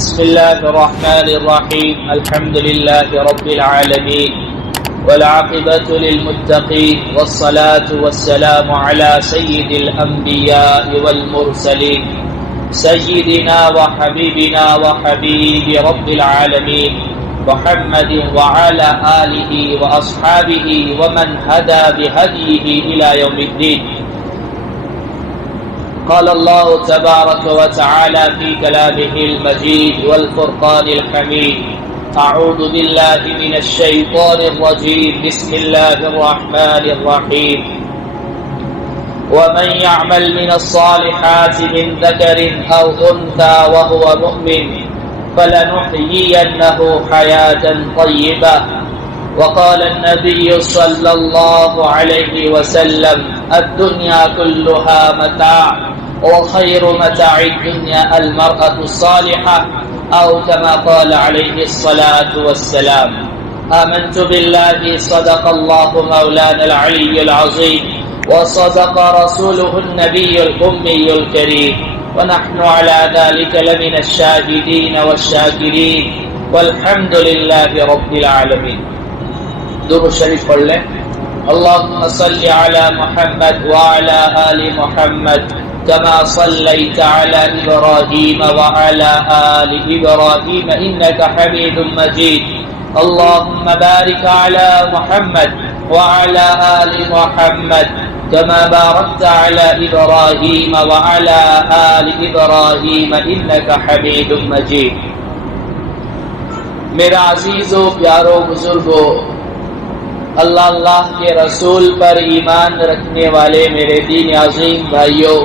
بسم الله الرحمن الرحيم. الحمد لله رب العالمين والعاقبة للمتقين والصلاة والسلام على سيد الأنبياء والمرسلين سيدنا وحبيبنا وحبيب رب العالمين محمد وعلى آله وأصحابه ومن هدى بهديه إلى يوم الدين. قال الله تبارك وتعالى في كلامه المجيد والفرقان الحميد: أعوذ بالله من الشيطان الرجيم. بسم الله الرحمن الرحيم. ومن يعمل من الصالحات من ذكر أو أنثى وهو مؤمن فلنحيينه حياة طيبة. وقال النبي صلى الله عليه وسلم: الدنيا كلها متاع وخير متاع الدنيا المرأة الصالحة، أو كما قال عليه الصلاة والسلام. آمنت بالله صدق الله مولانا العلي العظيم وصدق رسوله النبي الأمي الكريم، ونحن على ذلك لمن الشاهدين والشاكرين والحمد لله رب العالمين. درود شریف پڑھ لیں. اللهم صل على محمد وعلى آل محمد كما صليت على إبراهيم وعلى آل إبراهيم إنك حميد مجيد. اللهم بارك على محمد وعلى آل محمد كما باركت على إبراهيم وعلى آل إبراهيم إنك حميد مجيد. میرا عزیز و پیارو بزرگو، اللہ کے رسول پر ایمان رکھنے والے میرے دین عظیم بھائیوں،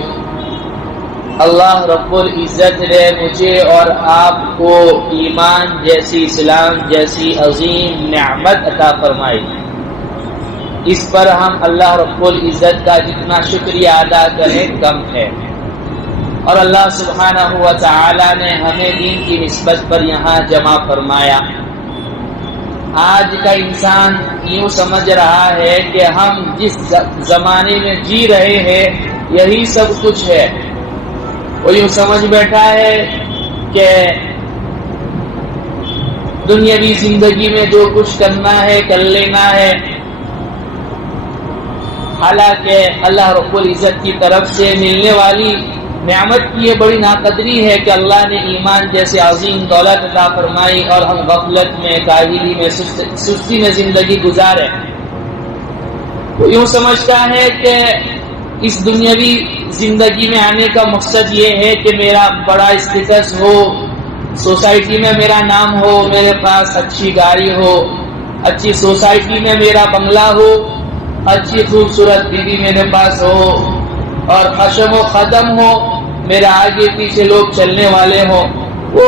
اللہ رب العزت نے مجھے اور آپ کو ایمان جیسی، اسلام جیسی عظیم نعمت عطا فرمائی. اس پر ہم اللہ رب العزت کا جتنا شکریہ ادا کریں کم ہے. اور اللہ سبحانہ و تعالی نے ہمیں دین کی نسبت پر یہاں جمع فرمایا. آج کا انسان یوں سمجھ رہا ہے کہ ہم جس زمانے میں جی رہے ہیں یہی سب کچھ ہے. وہ یوں سمجھ بیٹھا ہے کہ دنیاوی زندگی میں جو کچھ کرنا ہے کر لینا ہے. حالانکہ اللہ رب العزت کی طرف سے ملنے والی نعمت کی یہ بڑی ناقدری ہے کہ اللہ نے ایمان جیسے عظیم دولت عطا فرمائی اور ہم غفلت میں، کاہلی میں، سستی میں زندگی گزارے. وہ یوں سمجھتا ہے کہ اس دنیاوی زندگی میں آنے کا مقصد یہ ہے کہ میرا بڑا اسٹیٹس ہو، سوسائٹی میں میرا نام ہو، میرے پاس اچھی گاڑی ہو، اچھی سوسائٹی میں میرا بنگلہ ہو، اچھی خوبصورت بیوی میرے پاس ہو، اور خشم و خدم ہو، میرے آگے پیچھے لوگ چلنے والے ہوں. وہ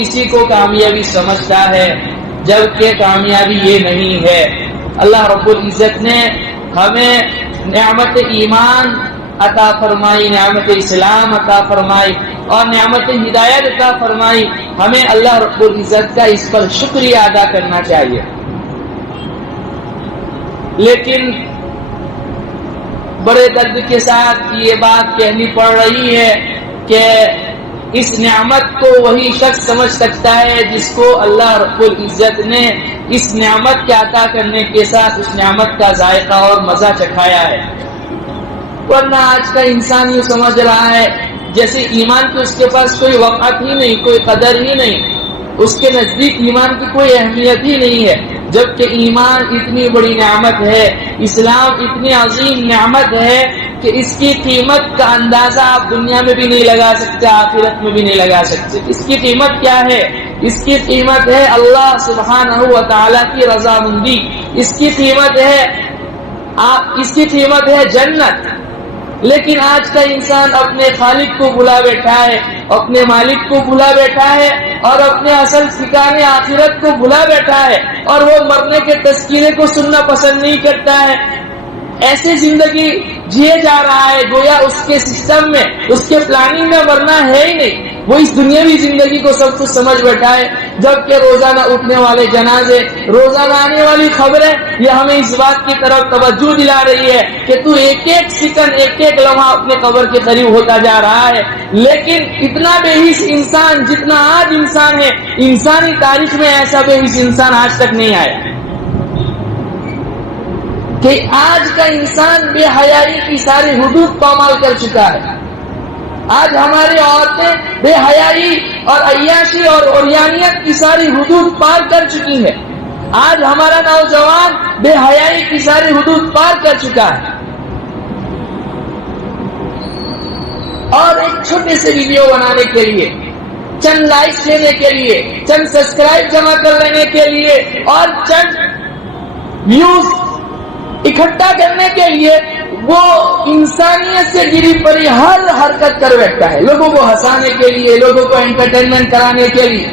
اسی کو کامیابی سمجھتا ہے، جبکہ کامیابی یہ نہیں ہے. اللہ رب العزت نے ہمیں نعمت ایمان عطا فرمائی، نعمت اسلام عطا فرمائی اور نعمت ہدایت عطا فرمائی. ہمیں اللہ رب العزت کا اس پر شکریہ ادا کرنا چاہیے. لیکن بڑے درد کے ساتھ یہ بات کہنی پڑ رہی ہے کہ اس نعمت کو وہی شخص سمجھ سکتا ہے جس کو اللہ رب العزت نے اس نعمت کے عطا کرنے کے ساتھ اس نعمت کا ذائقہ اور مزہ چکھایا ہے. ورنہ آج کا انسان یہ سمجھ رہا ہے جیسے ایمان کی اس کے پاس کوئی وقت ہی نہیں، کوئی قدر ہی نہیں، اس کے نزدیک ایمان کی کوئی اہمیت ہی نہیں ہے. جبکہ ایمان اتنی بڑی نعمت ہے، اسلام اتنی عظیم نعمت ہے کہ اس کی قیمت کا اندازہ آپ دنیا میں بھی نہیں لگا سکتے، آخرت میں بھی نہیں لگا سکتے. اس کی قیمت کیا ہے؟ اس کی قیمت ہے اللہ سبحانہ و تعالی کی رضامندی. اس کی قیمت ہے جنت. لیکن آج کا انسان اپنے خالق کو بھلا بیٹھا ہے، اپنے مالک کو بھلا بیٹھا ہے اور اپنے اصل ٹھکانے آخرت کو بھلا بیٹھا ہے، اور وہ مرنے کے تذکرے کو سننا پسند نہیں کرتا ہے. ایسی زندگی جیے جا رہا ہے گویا اس کے سسٹم میں، اس کے پلاننگ میں مرنا ہے ہی نہیں. وہ اس دنیاوی زندگی کو سب کچھ سمجھ بیٹھا ہے، جبکہ روزانہ اٹھنے والے جنازے، روزانہ آنے والی خبریں یہ ہمیں اس بات کی طرف توجہ دلا رہی ہے کہ تو ایک ایک سیکنڈ، ایک ایک لمحہ اپنے قبر کے قریب ہوتا جا رہا ہے۔ لیکن اتنا بے حس انسان جتنا آج انسان ہے، انسانی تاریخ میں ایسا بے حس انسان آج تک نہیں آیا کہ آج کا انسان بے حیائی کی ساری حدود پامال کر چکا ہے۔ آج ہماری عورتیں بے حیائی اور عیاشی اور عریانیت کی ساری حدود پار کر چکی ہیں۔ آج ہمارا نوجوان بے حیائی کی ساری حدود پار کر چکا ہے، اور ایک چھوٹے سے ویڈیو بنانے کے لیے، چند لائکس لینے کے لیے، چند سبسکرائب جمع کر لینے کے لیے اور چند ویوز اکٹھا کرنے کے لیے وہ انسانیت سے گری پڑی ہر حرکت کر بیٹھتا ہے، لوگوں کو ہنسانے کے لیے، لوگوں کو انٹرٹینمنٹ کرانے کے لیے۔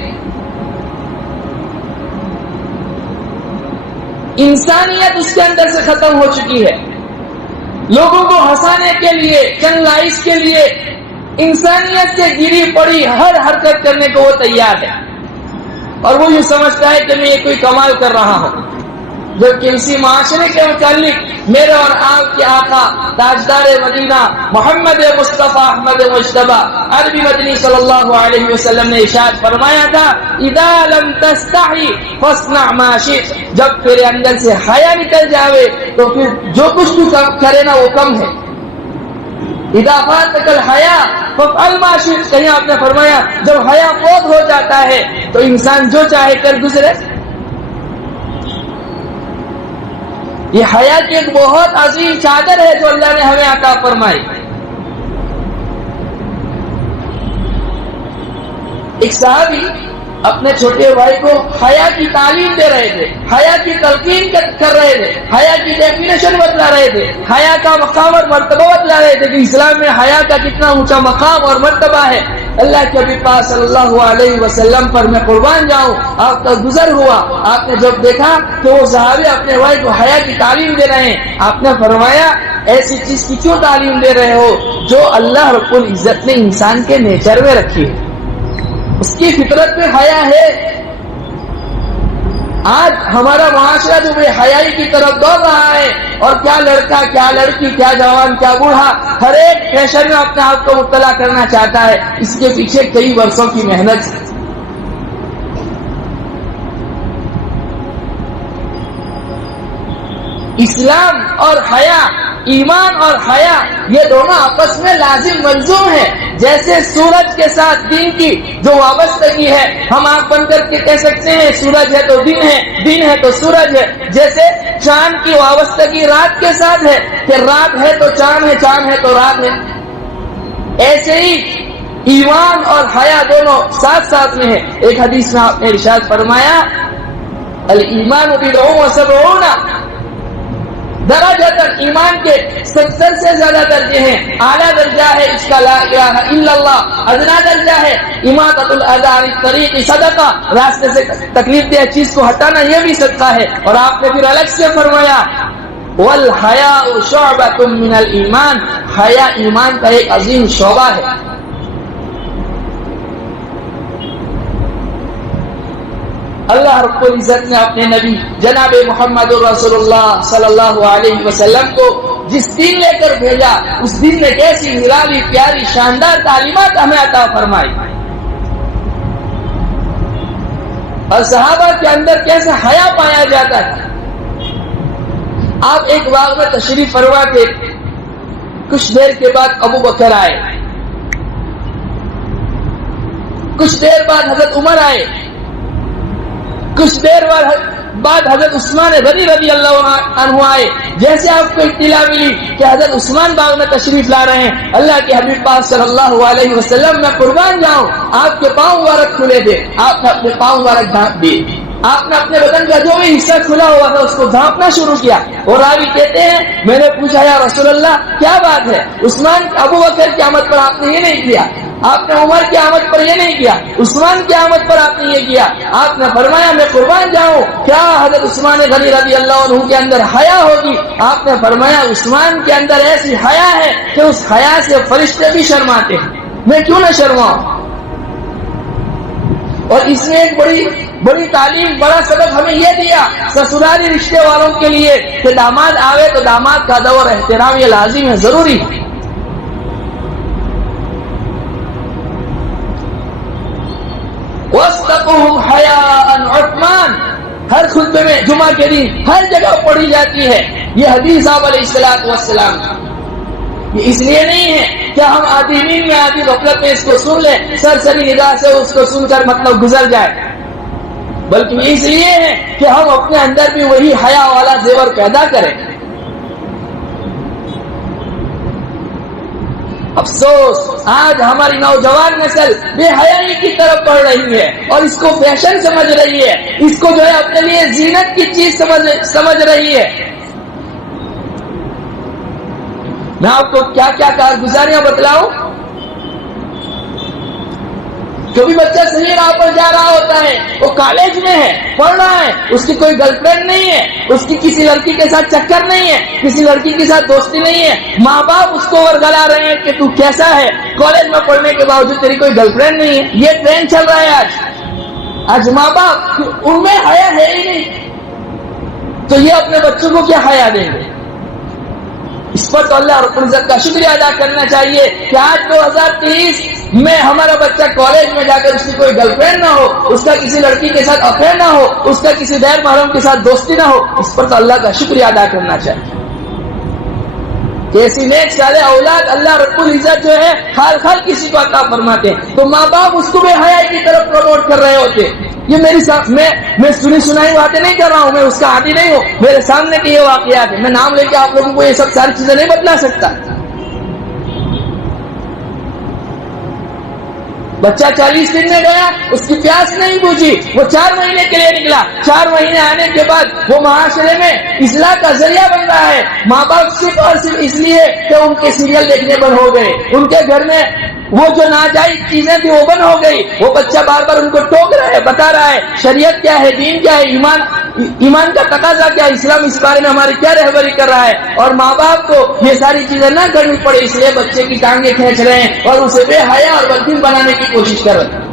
انسانیت اس کے اندر سے ختم ہو چکی ہے۔ لوگوں کو ہنسانے کے لیے، چند لائکس کے لیے انسانیت سے گری پڑی ہر حرکت کرنے کو وہ تیار ہے، اور وہ یوں سمجھتا ہے کہ میں یہ کوئی کمال کر رہا ہوں، جبکہ اسی معاشرے کے متعلق میرے اور آپ کے آقا تاجدار مدینہ محمد مصطفیٰ احمد مجتبی عربی مدنی صلی اللہ علیہ وسلم نے ارشاد فرمایا تھا، اذا لم تستحی فاصنع ما شئت، جب تیرے اندر سے حیا نکل جاوے تو پھر جو کچھ تو کرے نا وہ کم ہے۔ اذا فاتک الحیا فافعل ما شئت، کہیں آپ نے فرمایا جب حیا فوت ہو جاتا ہے تو انسان جو چاہے کر گزرے۔ یہ حیا کی ایک بہت عظیم چادر ہے جو اللہ نے ہمیں عطا فرمائی۔ ایک صحابی اپنے چھوٹے بھائی کو حیا کی تعلیم دے رہے تھے، حیا کی تلقین کر رہے تھے، حیا کی ڈیفینیشن بتلا رہے تھے، حیا کا مقام اور مرتبہ بتلا رہے تھے کہ اسلام میں حیا کا کتنا اونچا مقام اور مرتبہ ہے۔ اللہ کے حبیب پاک صلی اللہ علیہ وسلم پر میں قربان جاؤں، آپ کا گزر ہوا، آپ نے جب دیکھا کہ وہ صحابی اپنے بھائی کو حیا کی تعلیم دے رہے ہیں، آپ نے فرمایا ایسی چیز کی کیوں تعلیم دے رہے ہو جو اللہ رب العزت نے انسان کے نیچر میں رکھی ہے، اس کی فطرت میں حیا ہے۔ آج ہمارا معاشرہ جو بے حیائی کی طرف دوڑ رہا ہے، اور کیا لڑکا، کیا لڑکی، کیا جوان، کیا بوڑھا ہر ایک فیشن میں اپنے آپ کو مبتلا کرنا چاہتا ہے، اس کے پیچھے کئی برسوں کی محنت ہے۔ اسلام اور حیا، ایمان اور حیا یہ دونوں آپس میں لازم ملزوم ہے۔ جیسے سورج کے ساتھ دن کی جو وابستگی ہے، ہم آنکھ بند کر کے کہہ سکتے ہیں سورج ہے تو دن ہے، دن ہے تو سورج ہے۔ جیسے چاند کی وابستگی رات کے ساتھ ہے کہ رات ہے تو چاند ہے، چاند ہے تو رات ہے، ایسے ہی ایمان اور حیا دونوں ساتھ ساتھ میں ہے۔ ایک حدیث میں آپ نے ارشاد فرمایا، الایمان بضع وسبعون درجہ، ایمان کے 70 سے زیادہ درجے ہیں۔ اعلیٰ درجہ ہے اس کا لا الہ الا اللہ، ادنا درجہ ہے اماطۃ الاذى عن الطریق صدقہ، راستے سے تکلیف دہ چیز کو ہٹانا یہ بھی صدقہ ہے۔ اور آپ نے پھر الگ سے فرمایا والحیاء شعبۃ من الایمان، حیا ایمان کا ایک عظیم شعبہ ہے۔ اللہ رب العزت نے اپنے نبی جناب محمد رسول اللہ صلی اللہ علیہ وسلم کو جس دین لے کر بھیجا، اس دین نے کیسی نرالی پیاری شاندار تعلیمات ہمیں عطا فرمائی، اور صحابہ کے اندر کیسے حیا پایا جاتا تھا۔ آپ ایک باغ میں تشریف فرما کے کچھ دیر کے بعد ابو بکر آئے، کچھ دیر بعد حضرت عمر آئے، کچھ دیر بعد حضرت عثمان غنی رضی اللہ عنہ آئے۔ جیسے آپ کو اطلاع ملی کہ حضرت عثمان باغ میں تشریف لا رہے ہیں، اللہ کے حبیب پاک صلی اللہ علیہ وسلم میں قربان جاؤں، آپ کے پاؤں مبارک کھلے تھے، آپ نے اپنے پاؤں مبارک ڈھانپ دیے، آپ نے اپنے بدن کا جو بھی حصہ کھلا ہوا تھا اس کو ڈھانپنا شروع کیا۔ اور راوی کہتے ہیں میں نے پوچھا یا رسول اللہ کیا بات ہے، عثمان ابو بکر کی آمد پر آپ نے یہ نہیں کیا، آپ نے عمر کی آمد پر یہ نہیں کیا، عثمان کی آمد پر آپ نے یہ کیا۔ آپ نے فرمایا میں قربان جاؤں، کیا حضرت عثمان غنی رضی اللہ عنہ کے اندر حیا ہوگی؟ آپ نے فرمایا عثمان کے اندر ایسی حیا ہے کہ اس حیا سے فرشتے بھی شرماتے ہیں، میں کیوں نہ شرماؤں۔ اور اس میں ایک بڑی تعلیم، بڑا سبق ہمیں یہ دیا سسرالی رشتے والوں کے لیے کہ داماد آوے تو داماد کا ادب اور احترام یہ لازم ہے، ضروری ہے۔ وَاسْتَقُوهُمْ حَيَاءً عُثمان ہر خطبے میں جمعہ کے دن ہر جگہ پڑھی جاتی ہے یہ حدیث آپ علیہ السلام یہ اس لیے نہیں ہے کہ ہم آدھی نیند میں آدھی غفلت میں اس کو سن لیں، سرسری نگاہ سے اس کو سن کر مطلب گزر جائے، بلکہ اس لیے ہے کہ ہم اپنے اندر بھی وہی حیا والا زیور پیدا کریں۔ افسوس آج ہماری نوجوان نسل بے حیائی کی طرف بڑھ رہی ہے اور اس کو فیشن سمجھ رہی ہے، اس کو جو ہے اپنے لیے زینت کی چیز سمجھ رہی ہے۔ میں آپ کو کیا کیا کارگزاریاں بتلاؤں؟ کبھی بچہ صحیح راہ پر جا رہا ہوتا ہے، وہ کالج میں ہے، پڑھ رہا ہے، اس کی کوئی گرل فرینڈ نہیں ہے، اس کی کسی لڑکی کے ساتھ چکر نہیں ہے، کسی لڑکی کے ساتھ دوستی نہیں ہے، ماں باپ اس کو ورگلا رہے ہیں کہ تو کیسا ہے، کالج میں پڑھنے کے باوجود تیری کوئی گرل فرینڈ نہیں ہے۔ یہ ٹرینڈ چل رہا ہے آج ماں باپ ان میں حیا ہے ہی نہیں، تو یہ اپنے بچوں کو کیا حیا دیں گے؟ اس پر تو اللہ رب العزت کا شکریہ ادا کرنا چاہیے کہ آج 2023 میں ہمارا بچہ کالج میں جا کر اس کی کوئی گرل فرینڈ نہ ہو، اس کا کسی لڑکی کے ساتھ افیئر نہ ہو، اس کا کسی غیر محرم کے ساتھ دوستی نہ ہو۔ اس پر تو اللہ کا شکریہ ادا کرنا چاہیے کہ ایسی نیک صالح اولاد اللہ رب العزت جو ہے خال کسی کو عطا فرماتے ہیں، تو ماں باپ اس کو بے حیائی کی طرف پروموٹ کر رہے ہوتے۔ یہ میں سنی سنائی باتیں نہیں کر رہا ہوں، میں اس کا عادی نہیں ہوں، میرے سامنے کے یہ واقعات ہیں، میں نام لے کے آپ لوگوں کو یہ سب ساری چیزیں نہیں بتلا سکتا۔ بچہ 40 دن میں گیا، اس کی پیاس نہیں بوجھی، وہ 4 مہینے کے لیے نکلا، 4 مہینے آنے کے بعد وہ معاشرے میں اصلاح کا ذریعہ بن رہا ہے۔ ماں باپ صرف اور صرف اس لیے کہ ان کے سیریل دیکھنے بند ہو گئے، ان کے گھر میں وہ جو ناجائز چیزیں تھی وہ بند ہو گئی، وہ بچہ بار بار ان کو ٹوک رہا ہے، بتا رہا ہے شریعت کیا ہے، دین کیا ہے، ایمان کا تقاضا کیا ہے، اسلام اس بارے میں ہماری کیا رہبری کر رہا ہے، اور ماں باپ کو یہ ساری چیزیں نہ کرنی پڑے اس لیے بچے کی ٹانگیں کھینچ رہے ہیں اور اسے بے حیا اور بددین بنانے کی کوشش کر رہے ہیں۔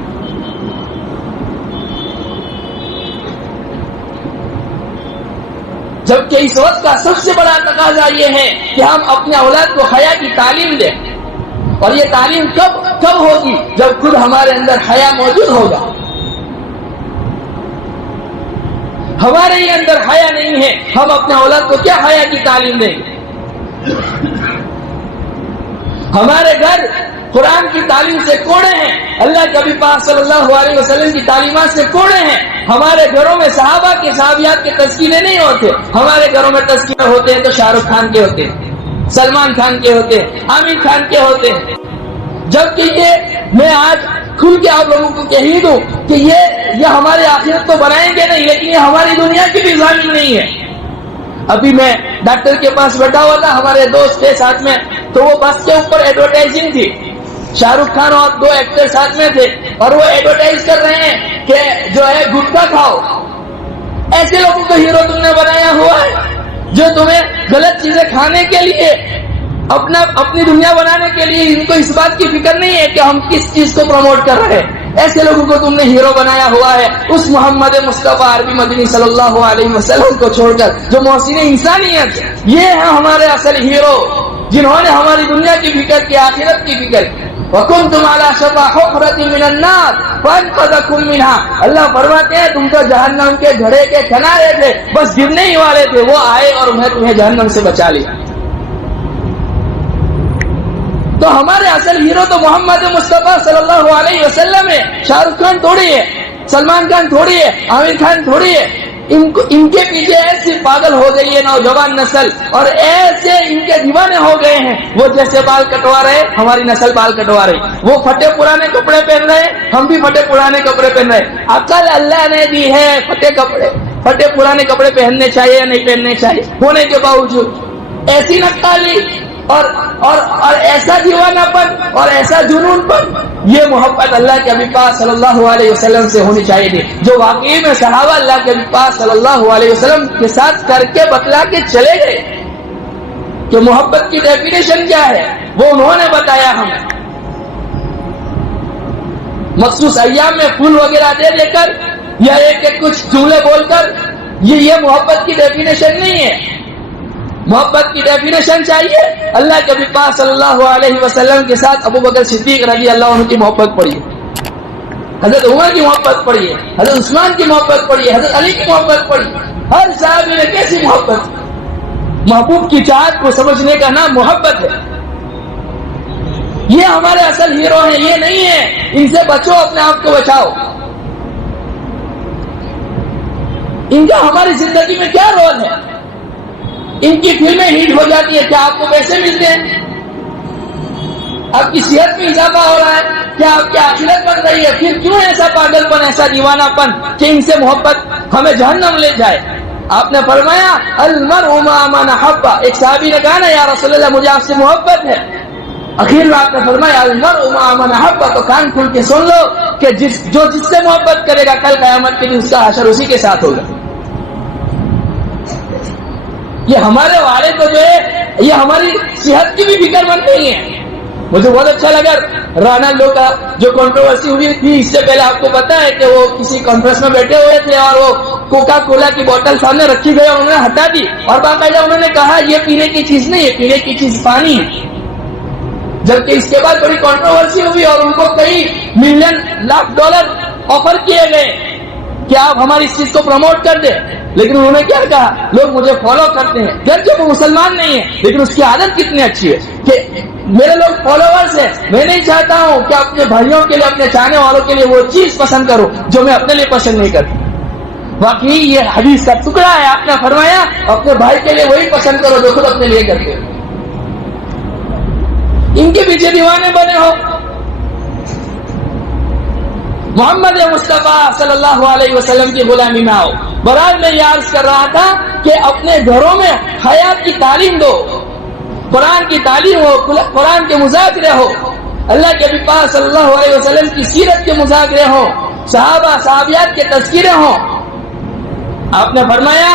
جبکہ اس وقت کا سب سے بڑا تقاضا یہ ہے کہ ہم اپنے اولاد کو حیا کی تعلیم دیں، اور یہ تعلیم کب ہوگی؟ جب خود ہمارے اندر حیا موجود ہوگا۔ ہمارے ہی اندر حیا نہیں ہے، ہم اپنے اولاد کو کیا حیا کی تعلیم دیں گے؟ ہمارے گھر قرآن کی تعلیم سے کوڑے ہیں، اللہ کے نبی پاک صلی اللہ علیہ وسلم کی تعلیمات سے کوڑے ہیں۔ ہمارے گھروں میں صحابہ کے صحابیات کے تذکیرے نہیں ہوتے، ہمارے گھروں میں تذکیرے ہوتے ہیں تو شاہ رخ خان کے ہوتے ہیں، سلمان خان کے ہوتے ہیں، عامر خان کے ہوتے ہیں۔ جبکہ یہ میں آج کھل کے آپ لوگوں کو کہہ دوں کہ یہ ہماری آخرت تو بنائیں گے نہیں، لیکن یہ ہماری دنیا کی بھی ضامن نہیں ہے۔ ابھی میں ڈاکٹر کے پاس بیٹھا ہوا تھا، ہمارے دوست تھے ساتھ میں، تو وہ بس کے اوپر ایڈورٹائزنگ تھی، شاہ رخ خان اور 2 ایکٹر ساتھ میں تھے، اور وہ ایڈورٹائز کر رہے ہیں کہ جو ہے گٹکا کھاؤ۔ ایسے لوگوں کو ہیرو تم نے بنایا ہوا ہے جو تمہیں غلط چیزیں کھانے کے لیے، اپنی دنیا بنانے کے لیے ان کو اس بات کی فکر نہیں ہے کہ ہم کس چیز کو پروموٹ کر رہے ہیں۔ ایسے لوگوں کو تم نے ہیرو بنایا ہوا ہے، اس محمد مصطفیٰ عربی مدنی صلی اللہ علیہ وسلم کو چھوڑ کر جو محسن انسانیت، یہ ہے ہمارے اصل ہیرو، جنہوں نے ہماری دنیا کی فکر کی، آخرت کی فکر کی۔ وَكُنْتُمْ عَلَى شَفَا حُفْرَةٍ مِّنَ النَّارِ فَانْقَذَكُم مِّنْهَا۔ اللہ فرماتے ہیں تم تو جہنم کے گڑھے کے کنارے تھے، بس گرنے ہی والے تھے، وہ آئے اور انہیں تمہیں جہنم سے بچا لیا۔ تو ہمارے اصل ہیرو تو محمد مصطفیٰ صلی اللہ علیہ وسلم ہے، شاہ رخ خان تھوڑی ہے، سلمان خان تھوڑی ہے، عامر خان تھوڑی ہے۔ ان کے پیچھے ایسی پاگل ہو گئی ہے نوجوان نسل، اور ایسے ان کے دیوانے ہو گئے ہیں، وہ جیسے بال کٹوا رہے ہماری نسل بال کٹوا رہی، وہ پھٹے پرانے کپڑے پہن رہے ہم بھی پھٹے پرانے کپڑے پہن رہے۔ عقل اللہ نے دی ہے، پھٹے پرانے کپڑے پہننے چاہیے یا نہیں پہننے چاہیے، ہونے کے باوجود ایسی نقالی اور ایسا دیوانہ پن اور ایسا جنون پن، یہ محبت اللہ کے حبیب پاک صلی اللہ علیہ وسلم سے ہونی چاہیے تھی، جو واقعی میں صحابہ اللہ کے حبیب پاک صلی اللہ علیہ وسلم کے ساتھ کر کے بتلا کے چلے گئے کہ محبت کی ڈیفینیشن کیا ہے، وہ انہوں نے بتایا ہمیں۔ مخصوص ایام میں پھول وغیرہ دے کر یا ایک کچھ جملے بول کر، یہ محبت کی ڈیفینیشن نہیں ہے. محبت کی ڈیفینیشن چاہیے. اللہ کے نبی پاک صلی اللہ علیہ وسلم کے ساتھ ابو بکر صدیق رضی اللہ عنہ کی محبت پڑی، حضرت عمر کی محبت پڑی ہے، حضرت عثمان کی محبت پڑی ہے، حضرت علی کی محبت پڑی. ہر صحابی نے کیسی محبت. محبوب کی چاہت کو سمجھنے کا نام محبت ہے. یہ ہمارے اصل ہیرو ہیں، یہ نہیں ہے. ان سے بچو، اپنے آپ کو بچاؤ. ان کا ہماری زندگی میں کیا رول ہے؟ ان کی فلمیں ہٹ ہو جاتی ہے، کیا آپ کو پیسے ملتے ہیں؟ آپ کی صحت میں اضافہ ہو رہا ہے؟ کیا آپ کی آخرت بن رہی ہے؟ پھر کیوں ایسا پاگل پن، ایسا دیوانہ پن کہ ان سے محبت ہمیں جہنم لے جائے؟ آپ نے فرمایا المرء مع من احب. ایک صحابی نے کہا نا یا رسول اللہ مجھے آپ سے محبت ہے. اخیر میں آپ نے فرمایا المرء مع من احب. تو کان کھول کے سن لو کہ جس سے محبت کرے گا کل قیامت کے دن اس کا حشر اسی کے ساتھ ہوگا. یہ ہمارے والے کو جو ہے یہ ہماری صحت کی بھی فکر مند نہیں ہے. مجھے بہت اچھا لگا رونالڈو کا جو کنٹروورسی ہوئی تھی، اس سے پہلے آپ کو پتا ہے کہ وہ کسی کانفرنس میں بیٹھے ہوئے تھے اور وہ کوکا کولا کی بوتل سامنے رکھی گئی اور انہوں نے ہٹا دی اور باقاعدہ انہوں نے کہا یہ پینے کی چیز نہیں ہے، پینے کی چیز پانی ہے. جبکہ اس کے بعد بڑی کنٹروورسی ہوئی اور ان کو کئی ملین لاکھ ڈالر آفر کیے گئے کہ آپ ہماری اس چیز کو پروموٹ کر دیں. لیکن انہوں نے کیا کہا، لوگ مجھے فالو کرتے ہیں، جبکہ وہ مسلمان نہیں ہے لیکن اس کی عادت کتنی اچھی ہے کہ میرے لوگ فالوورز ہیں. میں نہیں چاہتا ہوں کہ اپنے بھائیوں کے لیے، اپنے چاہنے والوں کے لیے وہ چیز پسند کروں جو میں اپنے لیے پسند نہیں کرتا. واقعی یہ حدیث کا ٹکڑا ہے. آپ نے فرمایا اپنے بھائی کے لیے وہی پسند کرو جو خود اپنے لیے کرتے ہو. ان کے پیچھے دیوانے بنے ہو. محمد مصطفیٰ صلی اللہ علیہ وسلم کی غلامی میں آؤ. برحال میں یہ عرض کر رہا تھا کہ اپنے گھروں میں حیات کی تعلیم دو، قرآن کی تعلیم ہو، قرآن کے مذاکرے ہو، اللہ کے نبی پاک صلی اللہ علیہ وسلم کی سیرت کے مذاکرے ہو، صحابہ صحابیات کے تذکرے ہوں. آپ نے فرمایا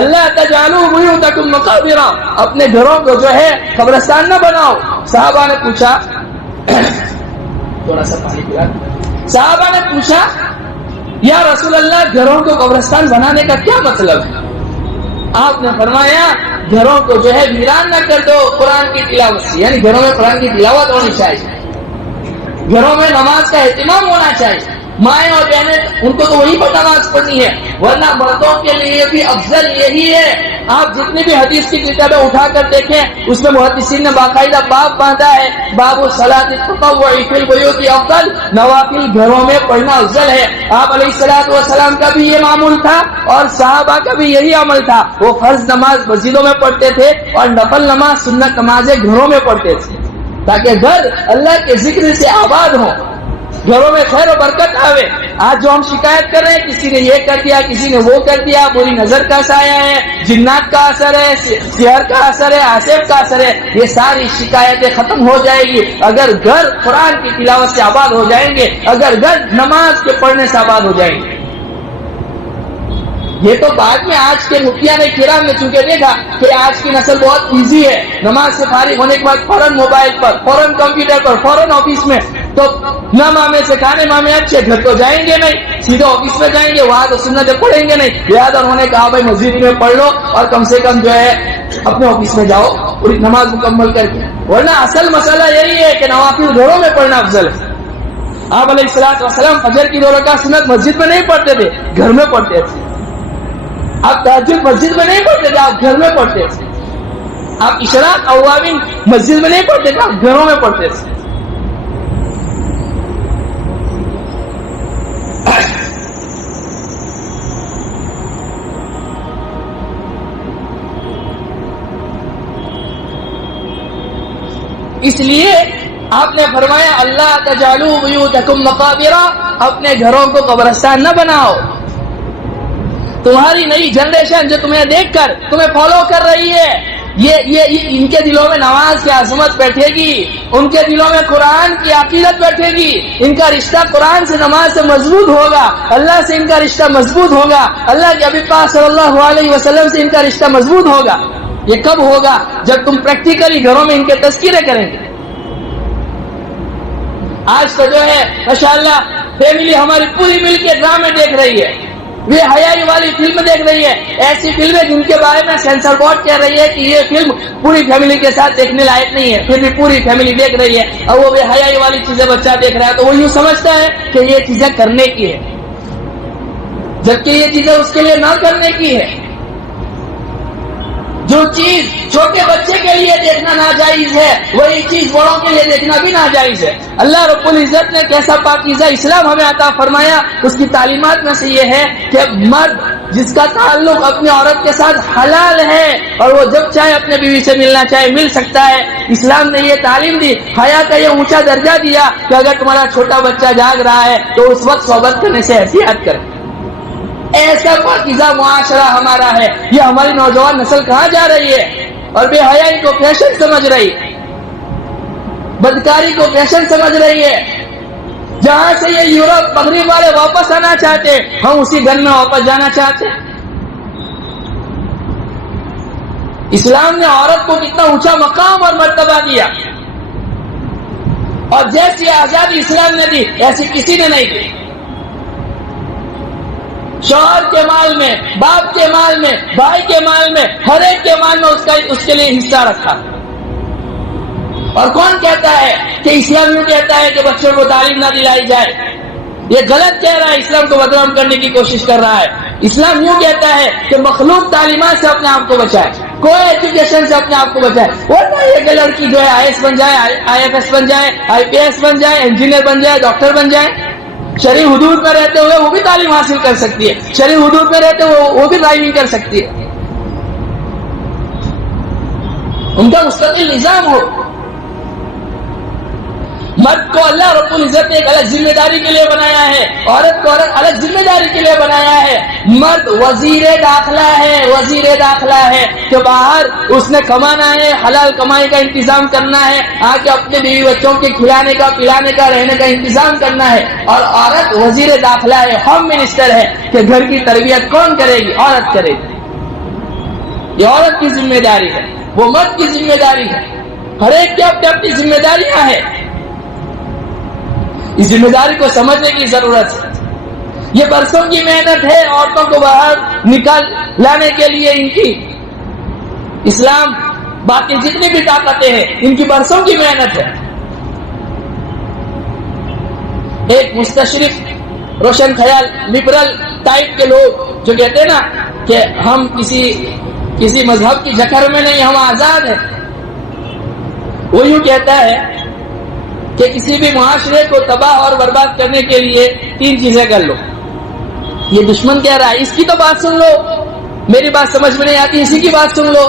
اللہ تجعلوا بیوتکم مقابر. اپنے گھروں کو جو ہے قبرستان نہ بناؤ. صحابہ نے پوچھا تھوڑا سا پانی پلا. صحابہ نے پوچھا یا رسول اللہ گھروں کو قبرستان بنانے کا کیا مطلب ہے؟ آپ نے فرمایا گھروں کو جو ہے ویران نہ کر دو قرآن کی تلاوت سے. یعنی گھروں میں قرآن کی تلاوت ہونی چاہیے، گھروں میں نماز کا اہتمام ہونا چاہیے. مائیں اور بہنیں ان کو تو وہی پر نماز پڑھنی ہے، ورنہ مردوں کے لیے بھی افضل یہی ہے. آپ جتنی بھی حدیث کی کتابیں اٹھا کر دیکھیں اس میں محدثین نے باقاعدہ باب باندھا ہے، باب الصلاۃ التطوع فی البیوت افضل. نوافل گھروں میں پڑھنا افضل ہے. آپ علیہ الصلوۃ والسلام کا بھی یہ معمول تھا اور صحابہ کا بھی یہی عمل تھا. وہ فرض نماز مسجدوں میں پڑھتے تھے اور نفل نماز سنت نمازیں گھروں میں پڑھتے تھے تاکہ گھر اللہ کے ذکر سے آباد ہوں، گھروں میں خیر و برکت آوے. آج جو ہم شکایت کر رہے ہیں کسی نے یہ کر دیا، کسی نے وہ کر دیا، بری نظر کا سایہ ہے، جنات کا اثر ہے، سحر کا اثر ہے، آصف کا اثر ہے، یہ ساری شکایتیں ختم ہو جائے گی اگر گھر قرآن کی تلاوت سے آباد ہو جائیں گے، اگر گھر نماز کے پڑھنے سے آباد ہو جائیں گے. یہ تو بعد میں آج کے مفتیان کرام نے چونکہ دیکھا کہ آج کی نسل بہت ایزی ہے، نماز سے فارغ ہونے کے بعد فوراً موبائل پر، فوراً کمپیوٹر پر، فوراً آفس میں. تو نہ مامے سے کھانے مامے اچھے، گھر تو جائیں گے نہیں، سیدھے آفس میں جائیں گے، وہاں تو سنتیں پڑھیں گے نہیں. لہٰذا انہوں نے کہا بھائی مسجد میں پڑھ لو اور کم سے کم جو ہے اپنے آفس میں جاؤ پوری نماز مکمل کر کے. ورنہ اصل مسئلہ یہی ہے کہ نوافل گھروں میں پڑھنا افضل ہے. آپ علیہ الصلوۃ والسلام فجر کی 2 رکعت سنت مسجد میں نہیں پڑھتے تھے، گھر میں پڑھتے تھے. آپ تہجد مسجد میں نہیں پڑھتے تھے، آپ گھر میں پڑھتے تھے. آپ اشراق اوابین مسجد میں نہیں پڑھتے تھے، آپ گھروں میں پڑھتے تھے. اس لیے آپ نے فرمایا اللہ تجعلوا بیوتکم مقابر. اپنے گھروں کو قبرستان نہ بناؤ. تمہاری نئی جنریشن جو تمہیں دیکھ کر تمہیں فالو کر رہی ہے، یہ ان کے دلوں میں نماز کی عظمت بیٹھے گی، ان کے دلوں میں قرآن کی عقیدت بیٹھے گی، ان کا رشتہ قرآن سے نماز سے مضبوط ہوگا، اللہ سے ان کا رشتہ مضبوط ہوگا، اللہ کے حبیب پاک صلی اللہ علیہ وسلم سے ان کا رشتہ مضبوط ہوگا. یہ کب ہوگا؟ جب تم پریکٹیکلی گھروں میں ان کے تذکرے کریں گے. آج تو جو ہے ماشاءاللہ فیملی ہماری پوری مل کے ڈرامے دیکھ رہی ہے، وہ حیائی والی فلم دیکھ رہی ہے، ایسی فلمیں جن کے بارے میں سینسر بورڈ کہہ رہی ہے کہ یہ فلم پوری فیملی کے ساتھ دیکھنے لائق نہیں ہے، پھر بھی پوری فیملی دیکھ رہی ہے، اور وہ بے حیائی والی چیزیں بچہ دیکھ رہا ہے تو وہ یوں سمجھتا ہے کہ یہ چیزیں کرنے کی ہے، جبکہ یہ چیزیں اس کے لیے نہ کرنے کی ہے۔ جو چیز چھوٹے بچے کے لیے دیکھنا ناجائز ہے وہی چیز بڑوں کے لیے دیکھنا بھی ناجائز ہے۔ اللہ رب العزت نے کیسا پاکیزہ اسلام ہمیں عطا فرمایا، اس کی تعلیمات میں سے یہ ہے کہ مرد جس کا تعلق اپنی عورت کے ساتھ حلال ہے اور وہ جب چاہے اپنے بیوی سے ملنا چاہے مل سکتا ہے۔ اسلام نے یہ تعلیم دی، حیا کا یہ اونچا درجہ دیا کہ اگر تمہارا چھوٹا بچہ جاگ رہا ہے تو اس وقت صحبت کرنے سے احتیاط کرے۔ ایسا پاکیزہ معاشرہ ہمارا ہے، یہ ہماری نوجوان نسل کہاں جا رہی ہے اور بے حیائی کو فیشن سمجھ رہی ہے، بدکاری کو فیشن سمجھ رہی ہے۔ جہاں سے یہ یورپ مغرب والے واپس آنا چاہتے ہم اسی گھر میں واپس جانا چاہتے۔ اسلام نے عورت کو کتنا اونچا مقام اور مرتبہ دیا، اور جیسی آزادی اسلام نے دی ایسی کسی نے نہیں دی۔ شوہر کے مال میں، باپ کے مال میں، بھائی کے مال میں، ہر ایک کے مال میں اس کے لیے حصہ رکھا۔ اور کون کہتا ہے کہ اسلام یوں کہتا ہے کہ بچوں کو تعلیم نہ دلائی جائے؟ یہ غلط کہہ رہا ہے، اسلام کو بدنام کرنے کی کوشش کر رہا ہے۔ اسلام یوں کہتا ہے کہ مخلوق تعلیمات سے اپنے آپ کو بچائے، کوئی ایجوکیشن سے اپنے آپ کو بچائے، ورنہ یہ کہ لڑکی جو ہے IAS بن جائے، IFS بن جائے، IPS بن جائے، انجینئر بن جائے، ڈاکٹر بن جائے، شرعی حدود میں رہتے ہوئے وہ بھی تعلیم حاصل کر سکتی ہے، شرعی حدود میں رہتے ہوئے وہ بھی ڈرائیونگ کر سکتی ہے، ان کا مستقل نظام ہو۔ مرد کو اللہ رب العزت نے ایک الگ ذمہ داری کے لیے بنایا ہے، عورت کو الگ ذمہ داری کے لیے بنایا ہے۔ مرد وزیر داخلہ ہے، وزیر داخلہ ہے کہ باہر اس نے کمانا ہے، حلال کمائی کا انتظام کرنا ہے، آ کے اپنے بیوی بچوں کے کھلانے کا، پلانے کا، رہنے کا انتظام کرنا ہے۔ اور عورت وزیر داخلہ ہے، ہوم منسٹر ہے کہ گھر کی تربیت کون کرے گی؟ عورت کرے گی۔ یہ عورت کی ذمہ داری ہے، وہ مرد کی ذمہ داری ہے۔ ہر ایک کی اپنی اپنی ذمہ داریاں ہیں، اس ذمہ داری کو سمجھنے کی ضرورت ہے۔ یہ برسوں کی محنت ہے عورتوں کو باہر نکال لانے کے لیے، ان کی اسلام باقی جتنی بھی طاقتیں ہیں ان کی برسوں کی محنت ہے۔ ایک مستشرق روشن خیال لبرل ٹائپ کے لوگ جو کہتے ہیں نا کہ ہم کسی مذہب کی جکڑ میں نہیں، ہم آزاد ہیں، وہ یوں کہتا ہے کہ کسی بھی معاشرے کو تباہ اور برباد کرنے کے لیے 3 چیزیں کر لو۔ یہ دشمن کہہ رہا ہے، اس کی تو بات سن لو، میری بات سمجھ میں نہیں آتی اسی کی بات سن لو۔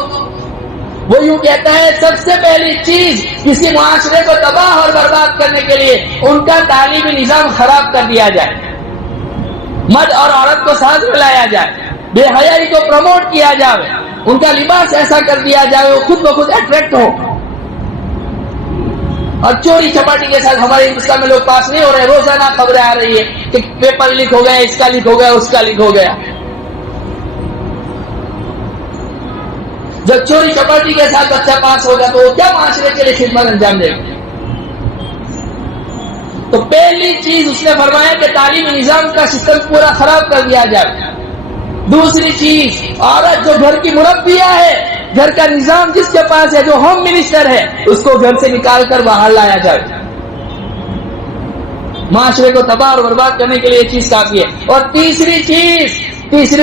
وہ یوں کہتا ہے سب سے پہلی چیز کسی معاشرے کو تباہ اور برباد کرنے کے لیے ان کا تعلیمی نظام خراب کر دیا جائے، مرد اور عورت کو ساتھ ملایا جائے، بے حیائی کو پروموٹ کیا جائے، ان کا لباس ایسا کر دیا جائے وہ خود بخود اٹریکٹ ہو، اور چوری چپاٹی کے ساتھ ہمارے ہندوستان میں لوگ پاس نہیں ہو رہے، روزانہ خبریں آ رہی ہے کہ پیپر لیک ہو گیا، اس کا لیک ہو گیا، اس کا لیک ہو گیا۔ جب چوری چپاٹی کے ساتھ بچہ پاس ہوگا تو وہ کیا معاشرے کے لیے خدمت انجام دے گا؟ تو پہلی چیز اس نے فرمایا کہ تعلیمی نظام کا سسٹم پورا خراب کر دیا جائے۔ دوسری چیز، عورت جو گھر کی مربیہ ہے، گھر کا نظام جس کے پاس ہے، جو ہوم منسٹر ہے، اس کو گھر سے نکال کر باہر لایا جائے۔ معاشرے کو تباہ اور برباد کرنے کے لیے یہ چیز کافی ہے۔ اور تیسری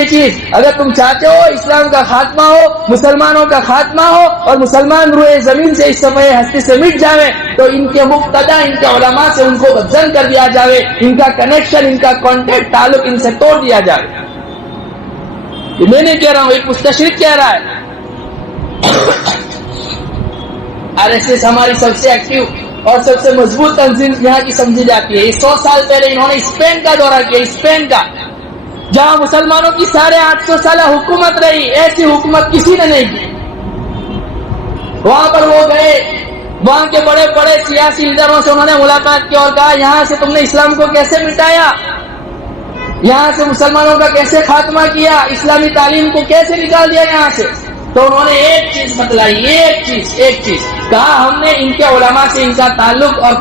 چیز اگر تم چاہتے ہو اسلام کا خاتمہ ہو، مسلمانوں کا خاتمہ ہو اور مسلمان روئے زمین سے اس صفحے ہستی سے مٹ جاوے، تو ان کے مقتدا، ان کے علماء سے ان کو بدزن کر دیا جاوے، ان کا کنیکشن، ان کا کانٹیکٹ، تعلق ان سے توڑ دیا جائے۔ یہ میں نہیں کہہ رہا ہوں، ایک مستشرق کہہ رہا ہے۔ RSS ہماری سب سے ایکٹیو اور سب سے مضبوط تنظیم یہاں کی سمجھی جاتی ہے۔ 100 سال پہلے انہوں نے اسپین کا دورہ کیا، اسپین کا، جہاں مسلمانوں کی 850 سالہ حکومت رہی، ایسی حکومت کسی نے نہیں کی۔ وہاں پر وہ گئے، وہاں کے بڑے بڑے سیاسی لیڈروں سے انہوں نے ملاقات کی اور کہا یہاں سے تم نے اسلام کو کیسے مٹایا، یہاں سے مسلمانوں کا کیسے خاتمہ کیا، اسلامی تعلیم کو کیسے نکال دیا یہاں سے۔ تو انہوں نے ایک چیز بتلائی، ایک چیز کہا، ہم نے ان کے علماء سے ان کا تعلق اور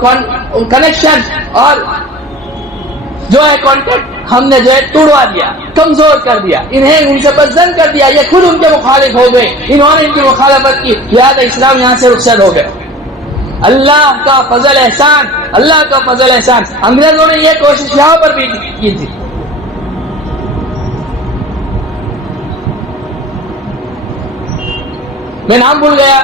کنیکشن اور جو ہے کانٹیکٹ ہم نے جو ہے توڑوا دیا، کمزور کر دیا، انہیں ان سے بدزن کر دیا، یہ خود ان کے مخالف ہو گئے، انہوں نے ان کی مخالفت کی، لہذا اسلام یہاں سے رخصت ہو گیا۔ اللہ کا فضل احسان، اللہ کا فضل احسان۔ انگریزوں نے یہ کوشش یہاں پر بھی کی تھی۔ میں نام بھول گیا،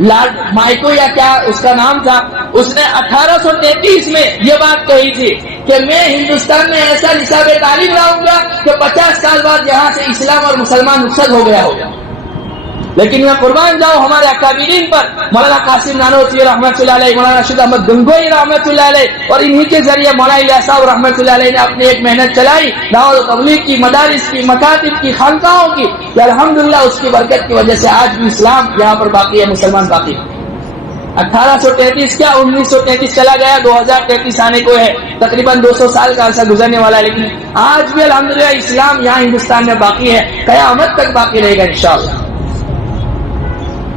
لارڈ مائکو یا کیا اس کا نام تھا، اس نے 1833 میں یہ بات کہی تھی کہ میں ہندوستان میں ایسا نصاب تعلیم لاؤں گا کہ 50 سال بعد یہاں سے اسلام اور مسلمان رخصت ہو گیا ہوگا۔ لیکن میں قربان جاؤں ہمارے اکابرین پر، مولانا قاسم نانوتوی رحمۃ اللہ علیہ، مولانا رشید احمد گنگوئی رحمۃ اللہ علیہ، اور انہی کے ذریعے مولانا الیاس صاحب رحمۃ اللہ علیہ نے اپنی ایک محنت چلائی دعوت و تبلیغ کی، مدارس کی، مکاتب کی، خانقاہوں کی، کہ الحمدللہ اس کی برکت کی وجہ سے آج بھی اسلام یہاں پر باقی ہے، مسلمان باقی ہے۔ 1833 کیا 1933 چلا گیا، 2033 آنے کو ہے، تقریباً 200 سال کا عرصہ گزرنے والا ہے، لیکن آج بھی الحمدللہ اسلام یہاں ہندوستان میں باقی ہے، قیامت تک باقی رہے گا انشاءاللہ۔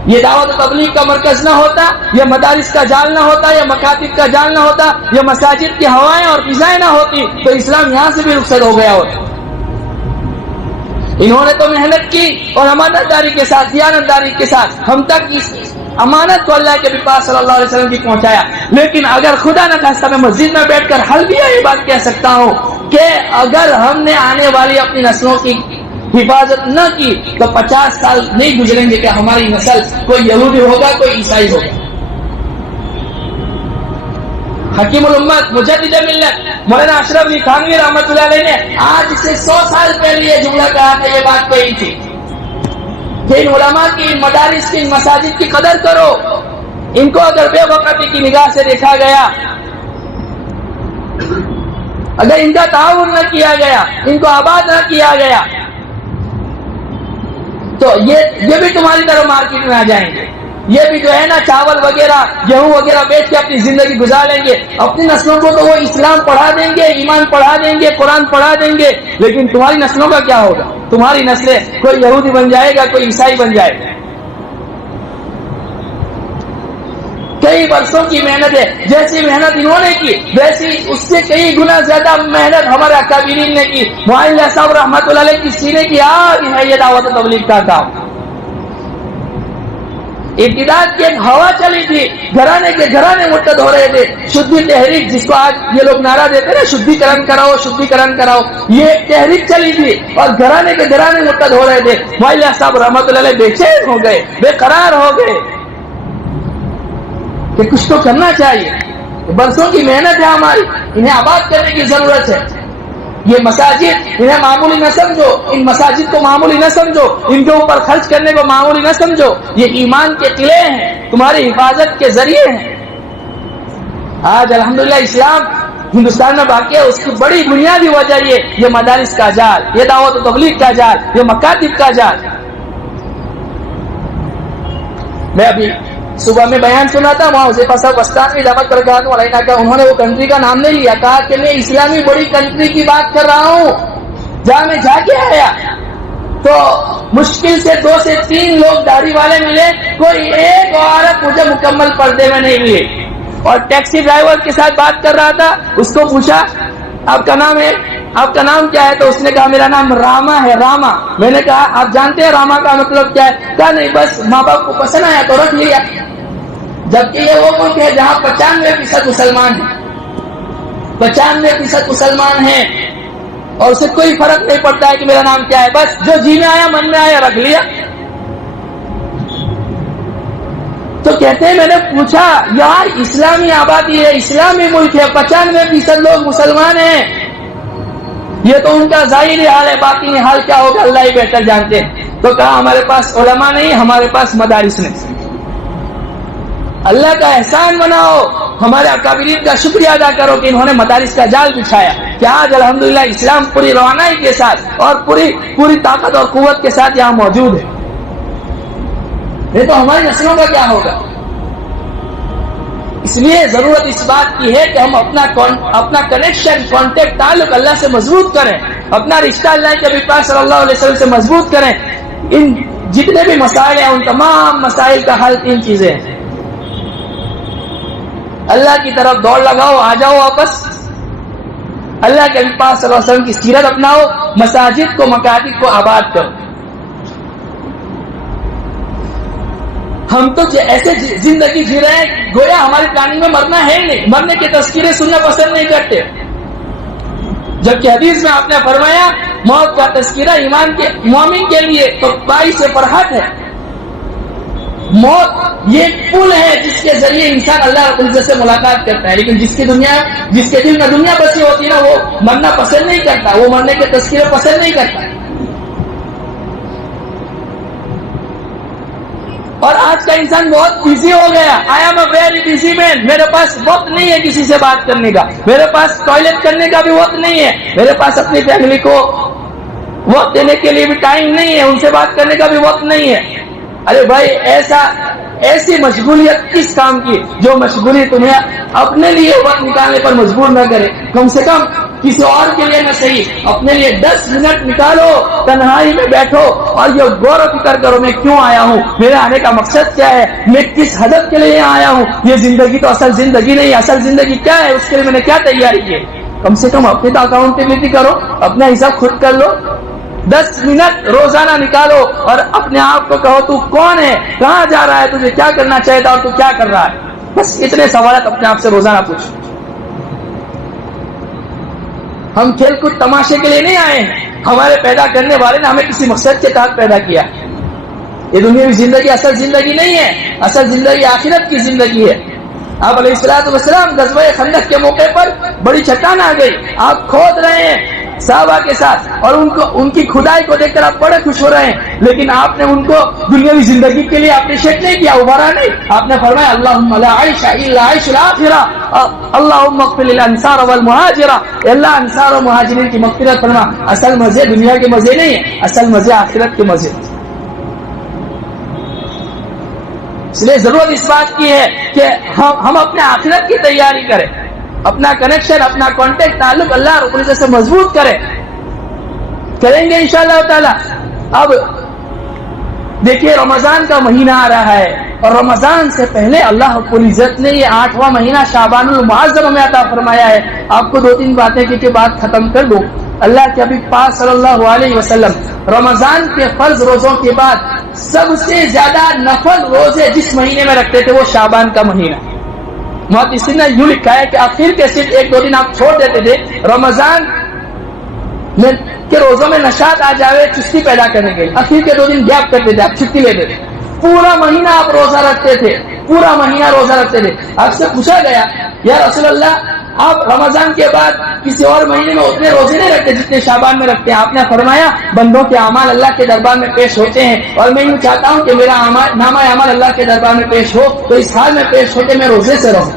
یہ دعوت و تبلیغ کا مرکز نہ ہوتا، یہ مدارس کا جال نہ ہوتا، یہ مکاتب کا جال نہ ہوتا، یہ مساجد کی ہوائیں اور فضائیں نہ ہوتی، تو اسلام یہاں سے بھی رخصت ہو گیا ہوتا۔ انہوں نے تو محنت کی اور امانت داری کے ساتھ، دیانت داری کے ساتھ ہم تک اس امانت کو اللہ کے پاس صلی اللہ علیہ وسلم کی پہنچایا۔ لیکن اگر خدا نہ خواستہ میں مسجد میں بیٹھ کر حلفیہ یہ بات کہہ سکتا ہوں کہ اگر ہم نے آنے والی اپنی نسلوں کی حفاظت نہ کی تو 50 سال نہیں گزریں گے کہ ہماری نسل کوئی یہودی ہوگا، کوئی عیسائی ہوگا۔ حکیم الامت، مجدد ملت مولانا اشرف علی تھانوی رحمۃ اللہ علیہ نے آج سے 100 سال پہلے یہ جملہ کہا تھا، یہ بات کہی تھی کہ ان علماء کی، ان مدارس کی، ان مساجد کی قدر کرو، ان کو اگر بے وقتی کی نگاہ سے دیکھا گیا، اگر ان کا تعاون نہ کیا گیا، ان کو آباد نہ کیا گیا، تو یہ بھی تمہاری طرح مارکیٹ میں آ جائیں گے، یہ بھی جو ہے نا چاول وغیرہ، گیہوں وغیرہ بیچ کے اپنی زندگی گزار لیں گے، اپنی نسلوں کو تو وہ اسلام پڑھا دیں گے، ایمان پڑھا دیں گے، قرآن پڑھا دیں گے، لیکن تمہاری نسلوں کا کیا ہوگا؟ تمہاری نسلیں کوئی یہودی بن جائے گا، کوئی عیسائی بن جائے گا۔ کئی برسوں کی محنت ہے، جیسی محنت انہوں نے کی ویسی اس سے کئی گنا زیادہ محنت ہمارے اکابرین نے کی۔ مولانا صاحب رحمۃ اللہ علیہ کی سینے کی آگ ہے یہ دعوت و تبلیغ کا کام۔ ابتداء کی ایک ہوا چلی تھی، گھرانے کے گھرانے مرتد ہو رہے تھے، شدھی تحریک جس کو آج یہ لوگ نعرہ دیتے نا، شدھیکرن کراؤ، شدھیکرن کراؤ، یہ ایک تحریک چلی تھی اور گھرانے کے گھرانے مرتد ہو رہے تھے۔ مولانا صاحب رحمۃ اللہ علیہ بے چین ہو گئے، بے قرار ہو گئے کہ کچھ تو کرنا چاہیے، برسوں کی محنت ہے ہماری، انہیں آباد کرنے کی ضرورت ہے۔ یہ مساجد انہیں معمولی نہ سمجھو، ان مساجد کو معمولی نہ سمجھو، ان کے اوپر خرچ کرنے کو معمولی نہ سمجھو، یہ ایمان کے قلعے ہیں، تمہاری حفاظت کے ذریعے ہیں۔ آج الحمدللہ اسلام ہندوستان میں باقی ہے، اس کی بڑی بنیادی وجہ یہ مدارس کا جال، یہ دعوت و تبلیغ کا جال، یہ مکاتب کا جال۔ میں ابھی صبح میں بیان سنا تھا، وہاں حذیفہ صاحب وسطانی دعوت برکات علیہ کا، انہوں نے وہ کنٹری کا نام نہیں لیا، کہا کہ میں اسلامی بڑی کنٹری کی بات کر رہا ہوں جہاں میں جا کے آیا تو مشکل سے 2 سے 3 لوگ داڑھی والے ملے، کوئی ایک عورت مجھے مکمل پردے میں نہیں ملی، اور ٹیکسی ڈرائیور کے ساتھ بات کر رہا تھا، اس کو پوچھا آپ کا نام ہے، آپ کا نام کیا ہے؟ تو اس نے کہا میرا نام راما ہے، راما۔ میں نے کہا آپ جانتے ہیں راما کا مطلب کیا ہے؟ کہا نہیں، بس ماں باپ کو پسند آیا تو رکھ لیا۔ جبکہ یہ وہ ملک ہے جہاں 95% مسلمان ہیں، 95% مسلمان ہیں، اور اسے کوئی فرق نہیں پڑتا ہے کہ میرا نام کیا ہے، بس جو جی میں آیا من میں آیا رکھ لیا۔ تو کہتے ہیں میں نے پوچھا یار اسلامی آبادی ہے، اسلامی ملک ہے، 95% لوگ مسلمان ہیں، یہ تو ان کا ظاہری حال ہے، باقی حال کیا ہوگا اللہ ہی بہتر جانتے ہیں۔ تو کہا ہمارے پاس علماء نہیں، ہمارے پاس مدارس نہیں۔ اللہ کا احسان مناؤ، ہمارے اکابرین کا شکریہ ادا کرو کہ انہوں نے مدارس کا جال بچھایا کہ آج الحمدللہ اسلام پوری روانائی کے ساتھ اور پوری طاقت اور قوت کے ساتھ یہاں موجود ہے۔ نہیں تو ہماری نسلوں کا کیا ہوگا؟ اس لیے ضرورت اس بات کی ہے کہ ہم اپنا کنیکشن، کانٹیکٹ، تعلق اللہ سے مضبوط کریں، اپنا رشتہ اللہ کے نبی پاک صلی اللہ علیہ وسلم سے مضبوط کریں. ان جتنے بھی مسائل ہیں ان تمام مسائل کا حل 3 چیزیں ہیں. اللہ کی طرف دوڑ لگاؤ, آ جاؤ واپس. اللہ کے نبی پاک صلی اللہ علیہ وسلم کی سیرت اپناؤ, مساجد کو مکاتب کو آباد کرو. ہم تو ایسے زندگی جی رہے ہیں گویا ہماری پلاننگ میں مرنا ہے ہی نہیں. مرنے کے تذکرے سننا پسند نہیں کرتے, جبکہ حدیث میں آپ نے فرمایا موت کا تذکرہ ایمان کے مومن کے لیے تو باعث فرحت ہے. موت یہ پل ہے جس کے ذریعے انسان اللہ رب العزت سے ملاقات کرتا ہے, لیکن جس کے دل میں دنیا بسی ہوتی ہے نا وہ مرنا پسند نہیں کرتا, وہ مرنے کے تذکرے پسند نہیں کرتا. اور آج کا انسان بہت بزی ہو گیا. I am a very busy man. میرے پاس وقت نہیں ہے کسی سے بات کرنے کا, میرے پاس ٹوائلٹ کرنے کا بھی وقت نہیں ہے, میرے پاس اپنی فیملی کو وقت دینے کے لیے بھی ٹائم نہیں ہے, ان سے بات کرنے کا بھی وقت نہیں ہے. ارے بھائی ایسی مشغولیت کس کام کی جو مشغولی تمہیں اپنے لیے وقت نکالنے پر مجبور نہ کرے. کم سے کم کسی اور کے لیے نہ صحیح اپنے لیے 10 منٹ نکالو, تنہائی میں بیٹھو اور یہ غور و فکر کرو میں کیوں آیا ہوں, میرے آنے کا مقصد کیا ہے, میں کس ہدف کے لیے آیا ہوں. یہ زندگی تو اصل زندگی نہیں, اصل زندگی کیا ہے, اس کے لیے میں نے کیا تیاری کی. کم سے کم اپنی تو اکاؤنٹیبلٹی کرو, اپنا حساب خود کر لو. 10 منٹ روزانہ نکالو اور اپنے آپ کو کہو تو کون ہے, کہاں جا رہا ہے, تجھے کیا کرنا چاہیے تھا اور تو کیا کر رہا ہے. بس اتنے سوالات اپنے آپ سے روزانہ پوچھو. ہم کھیل کود تماشے کے لیے نہیں آئے ہیں, ہمارے پیدا کرنے والے نے ہمیں کسی مقصد کے تحت پیدا کیا. یہ دنیاوی زندگی اصل زندگی نہیں ہے, اصل زندگی آخرت کی زندگی ہے. آپ علیہ الصلوۃ والسلام غزوہ خندق کے موقع پر بڑی چٹان آ گئی, آپ کھود رہے ہیں صحابہ کے ساتھ اور ان کی کھدائی کو دیکھ کر آپ بڑے خوش ہو رہے ہیں, لیکن آپ نے ان کو دنیاوی زندگی کے لیے اپریشیٹ نہیں کیا, ابھارا نہیں. آپ نے فرمایا اللہم لا عیش الا عیش الاخرہ, اللہم اغفر للانصار والمہاجرہ, اللہ انصار و مہاجرین کی مغفرت فرما. اصل مزے دنیا کے مزے نہیں ہے, اصل مزے آخرت کے مزے. اس لیے ضرورت اس بات کی ہے کہ ہم اپنے آخرت کی تیاری کریں, اپنا کنیکشن اپنا کانٹیکٹ تعلق اللہ رب العزت سے مضبوط کریں گے انشاءاللہ تعالی. اب دیکھیے رمضان کا مہینہ آ رہا ہے اور رمضان سے پہلے اللہ رب العزت نے یہ 8واں مہینہ شعبان المعظم میں عطا فرمایا ہے. آپ کو 2-3 باتیں کی بات ختم کر دوں. اللہ کے حبیب پاک صلی اللہ علیہ وسلم رمضان کے فرض روزوں کے بعد سب سے زیادہ نفل روزے جس مہینے میں رکھتے تھے وہ شعبان کا مہینہ. محدثین نے یوں لکھا ہے کہ آخر کے صرف 1-2 دن آپ چھوڑ دیتے تھے رمضان کے روزوں میں نشاط آ جاوے چستی پیدا کرنے کے لیے, آخر کے 2 دن گیپ کرتے تھے, آپ چھٹی لیتے تھے. پورا مہینہ آپ روزہ رکھتے تھے, پورا مہینہ روزہ رکھتے تھے. آپ سے پوچھا گیا یا رسول اللہ آپ رمضان کے بعد کسی اور مہینے میں اتنے روزے نہیں رکھتے جتنے شعبان میں رکھتے ہیں. آپ نے فرمایا بندوں کے اعمال اللہ کے دربار میں پیش ہوتے ہیں اور میں یوں چاہتا ہوں کہ میرا نامہ اعمال اللہ کے دربار میں پیش ہو, تو اس حال میں پیش ہو کہ میں روزے سے رہوں.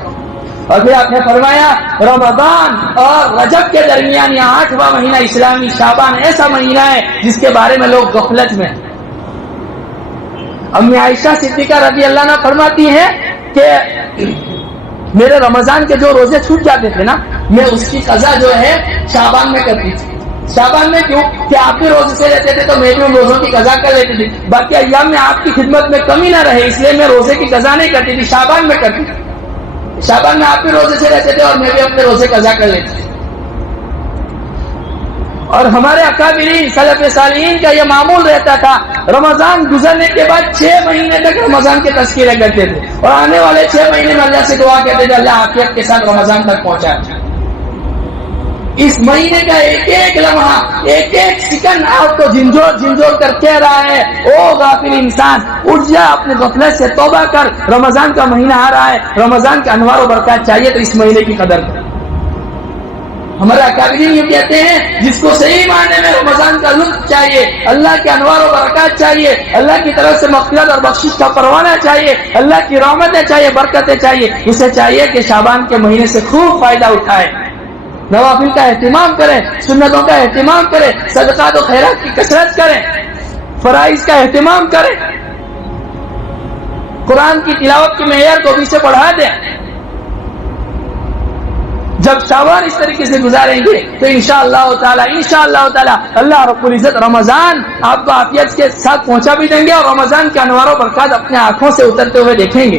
اور پھر آپ نے فرمایا رمضان اور رجب کے درمیان یہ 8واں مہینہ اسلامی شعبان ایسا مہینہ ہے جس کے بارے میں لوگ غفلت میں. امی عائشہ صدیقہ رضی اللہ عنہا فرماتی ہیں کہ میرے رمضان کے جو روزے چھوٹ جاتے تھے نا, میں اس کی قضا جو ہے شعبان میں کرتی تھی. شعبان میں کیوں کہ آپ بھی روزے سے رہتے تھے تو میں بھی ان روزوں کی قضا کر لیتی تھی. باقی ایام میں آپ کی خدمت میں کمی نہ رہے اس لیے میں روزے کی قضا نہیں کرتی تھی, شعبان میں کرتی تھی. شعبان میں آپ بھی روزے سے رہتے تھے اور میں بھی اپنے روزے قضا کر لیتی تھی. اور ہمارے اکابرین سلف صالحین کا یہ معمول رہتا تھا رمضان گزرنے کے بعد 6 مہینے تک رمضان کے تذکرے کرتے تھے اور آنے والے 6 مہینے میں اللہ سے دعا کرتے تھے اللہ عافیت کے ساتھ رمضان تک پہنچا. اس مہینے کا ایک ایک لمحہ ایک ایک سیکنڈ آپ کو جھنجھوڑ کر کہہ رہا ہے او غافل انسان اٹھ جا, اپنے غفلت سے توبہ کر, رمضان کا مہینہ آ رہا ہے, رمضان کے انوار و برکات چاہیے تو اس مہینے کی قدر کر. ہمارے اکابرین یہ کہتے ہیں جس کو صحیح معنی میں رمضان کا لطف چاہیے, اللہ کے انوار و برکات چاہیے, اللہ کی طرف سے مغفرت اور بخشش کا پروانہ چاہیے, اللہ کی رحمتیں چاہیے, برکتیں چاہیے, اسے چاہیے کہ شعبان کے مہینے سے خوب فائدہ اٹھائے, نوافل کا اہتمام کریں, سنتوں کا اہتمام کریں, صدقات و خیرات کی کثرت کریں, فرائض کا اہتمام کریں, قرآن کی تلاوت کے معیار کو بھی سے بڑھا دیں. جب شعبان اس طریقے سے گزاریں گے تو انشاءاللہ تعالی اللہ رب العزت رمضان آپ کو عافیت کے ساتھ پہنچا بھی دیں گے اور رمضان کے انوار و برکات اپنے آنکھوں سے اترتے ہوئے دیکھیں گے.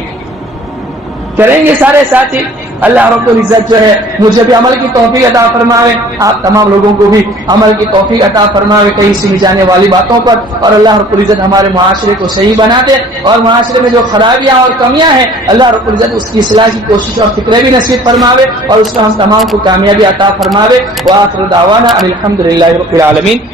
کریں گے سارے ساتھی. اللہ رب العزت جو ہے مجھے بھی عمل کی توفیق عطا فرمائے, آپ تمام لوگوں کو بھی عمل کی توفیق عطا فرمائے کہیں سے جانے والی باتوں پر, اور اللہ رب العزت ہمارے معاشرے کو صحیح بنا دے, اور معاشرے میں جو خرابیاں اور کمیاں ہیں اللہ رب العزت اس کی اصلاح کی کوشش اور فکریں بھی نصیب فرماوے, اور اس میں ہم تمام کو کامیابی عطا فرماوے. وآخر دعوانا الحمدللہ رب العالمین.